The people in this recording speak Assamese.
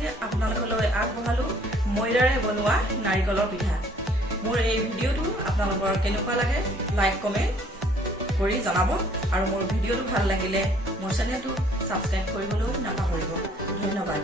আজি আপোনালোকলৈ আগবঢ়ালো ময়দাৰে বনোৱা নাৰিকলৰ পিঠা। মোৰ এই ভিডিঅ'টো আপোনালোকৰ কেনেকুৱা লাগে লাইক কমেন্ট কৰি জনাব আৰু মোৰ ভিডিঅ'টো ভাল লাগিলে মোৰ চেনেলটো সাবস্ক্ৰাইব কৰিবলৈ নাপাহৰিব। ধন্যবাদ।